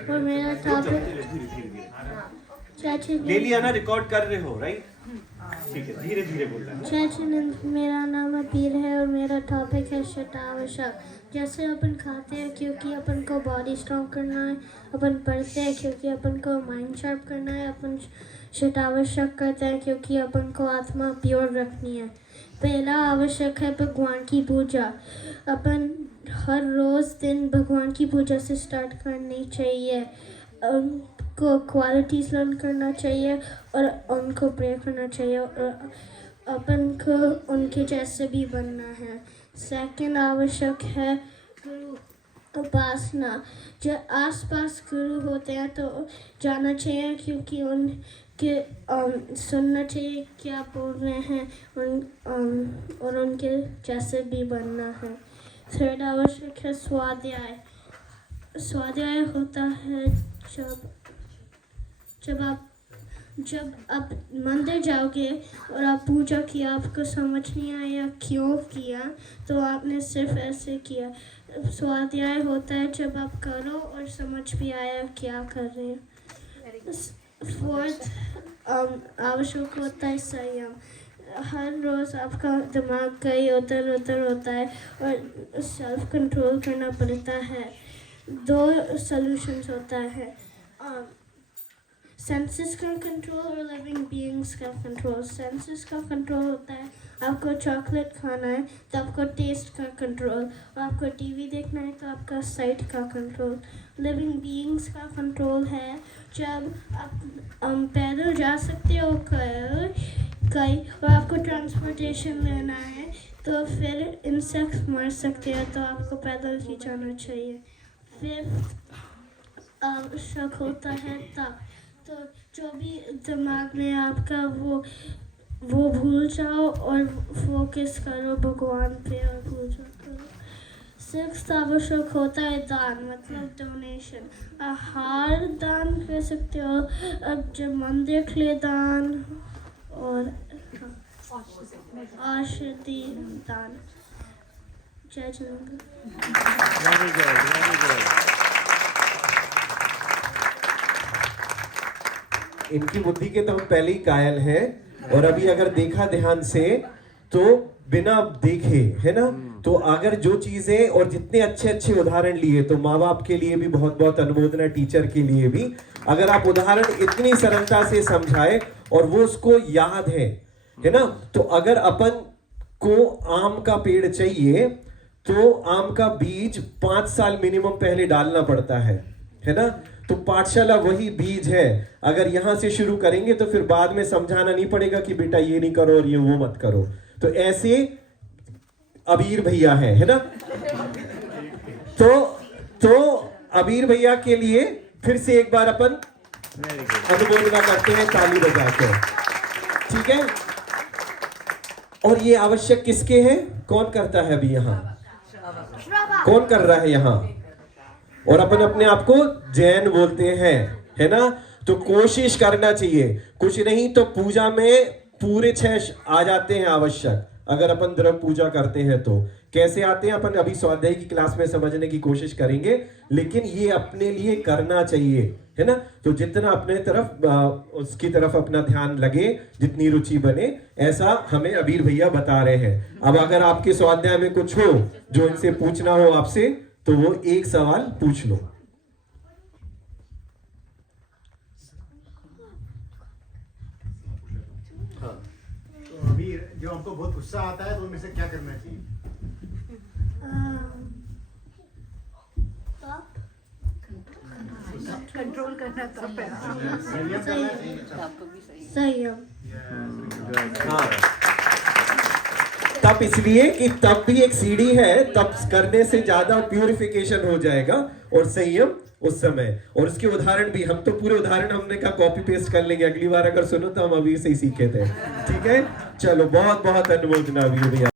और मेरा टॉपिक ले लिया ना, रिकॉर्ड कर रहे हो राइट? ठीक है, धीरे धीरे बोलना है। चैचनंद, मेरा नाम अबीर है और मेरा टॉपिक है शतावशक। जैसे अपन खाते हैं क्योंकि अपन को बॉडी स्ट्रॉन्ग करना है, अपन पढ़ते हैं क्योंकि अपन को माइंड शार्प करना है, अपन शतावशक करते हैं क्योंकि अपन को आत्मा प्योर रखनी है। पहला आवश्यक है भगवान की पूजा। अपन हर रोज़ दिन भगवान की पूजा से स्टार्ट करनी चाहिए। उनको क्वालिटीज़ लर्न करना चाहिए और उनको प्रे करना चाहिए और अपन को उनके जैसे भी बनना है। सेकंड आवश्यक है गुरु उपासना। जब आसपास गुरु होते हैं तो जाना चाहिए क्योंकि उनके सुनना चाहिए क्या बोल रहे हैं और उनके जैसे भी बनना है। थर्ड आवश्यक है स्वाध्याय। स्वाध्याय होता है जब आप मंदिर जाओगे और आप पूजा किया, आपको समझ नहीं आया क्यों किया, तो आपने सिर्फ ऐसे किया। स्वाध्याय होता है जब आप करो और समझ भी आया क्या कर रहे हैं। फोर्थ आवश्यक होता है संयम। हर रोज़ आपका दिमाग कहीं उधर उधर होता है और सेल्फ कंट्रोल करना पड़ता है। दो सॉल्यूशंस होता है, सेंसेस का कंट्रोल और लिविंग बीइंग्स का कंट्रोल। सेंसेस का कंट्रोल होता है आपको चॉकलेट खाना है तो आपको टेस्ट का कंट्रोल, और आपको टीवी देखना है तो आपका साइट का कंट्रोल। लिविंग बीइंग्स का कंट्रोल है जब आप पैदल जा सकते हो कहीं और आपको ट्रांसपोर्टेशन लेना है तो फिर इंसेक्ट्स मर सकते हैं तो आपको पैदल ही जाना चाहिए। फिफ्थ आवश्यक होता है तप। तो जो भी दिमाग में आपका वो भूल जाओ और फोकस करो भगवान पे और पूजा करो। सिक्स्थ आवश्यक होता है दान, मतलब डोनेशन। आहार दान कर सकते हो, अब जब मंदिर के लिए दान और औषधि दान। जय Jagannath. Very good, very good. इनकी बुद्धि के तो हम पहले ही कायल हैं और अभी अगर देखा ध्यान से तो बिना देखे, है ना, तो अगर जो चीजें और जितने अच्छे अच्छे उदाहरण लिए तो माँ बाप के लिए भी बहुत बहुत अनुमोदना, टीचर के लिए भी। अगर आप उदाहरण इतनी सरलता से समझाए और वो उसको याद है ना, तो अगर अपन को आम का पेड़ चाहिए तो आम का बीज 5 साल मिनिमम पहले डालना पड़ता है ना। तो पाठशाला वही बीज है। अगर यहां से शुरू करेंगे तो फिर बाद में समझाना नहीं पड़ेगा कि बेटा ये नहीं करो और ये वो मत करो। तो ऐसे अबीर भैया है ना। तो अबीर भैया के लिए फिर से एक बार अपन अनुमोदना करते हैं ताली बजा के, ठीक है। और ये आवश्यक किसके हैं, कौन करता है अभी यहाँ, कौन कर रहा है यहाँ? और अपन अपने आप को जैन बोलते हैं, है ना। तो कोशिश करना चाहिए, कुछ नहीं तो पूजा में पूरे 6 आ जाते हैं आवश्यक। अगर अपन द्रव्य पूजा करते हैं तो कैसे आते हैं अपन अभी स्वाध्याय की क्लास में समझने की कोशिश करेंगे, लेकिन ये अपने लिए करना चाहिए, है ना। तो जितना अपने तरफ उसकी तरफ अपना ध्यान लगे, जितनी रुचि बने, ऐसा हमें अबीर भैया बता रहे हैं। अब अगर आपके स्वाध्याय में कुछ हो जो इनसे पूछना हो आपसे, तो वो एक सवाल पूछ लो। हाँ, तो अभी जो हमको बहुत गुस्सा आता है तो उनमें से क्या करना चाहिए? कंट्रोल करना तब है। संयम करना चाहिए। संयम। हाँ, तप इसलिए कि तप भी एक सीढ़ी है, तप करने से ज्यादा प्यूरिफिकेशन हो जाएगा और संयम उस समय। और उसके उदाहरण भी, हम तो पूरे उदाहरण हमने कहा कॉपी पेस्ट कर लेंगे, अगली बार अगर सुनो तो हम अभी से ही सीखे थे, ठीक है। चलो, बहुत बहुत अनुमोदना अभी भैया।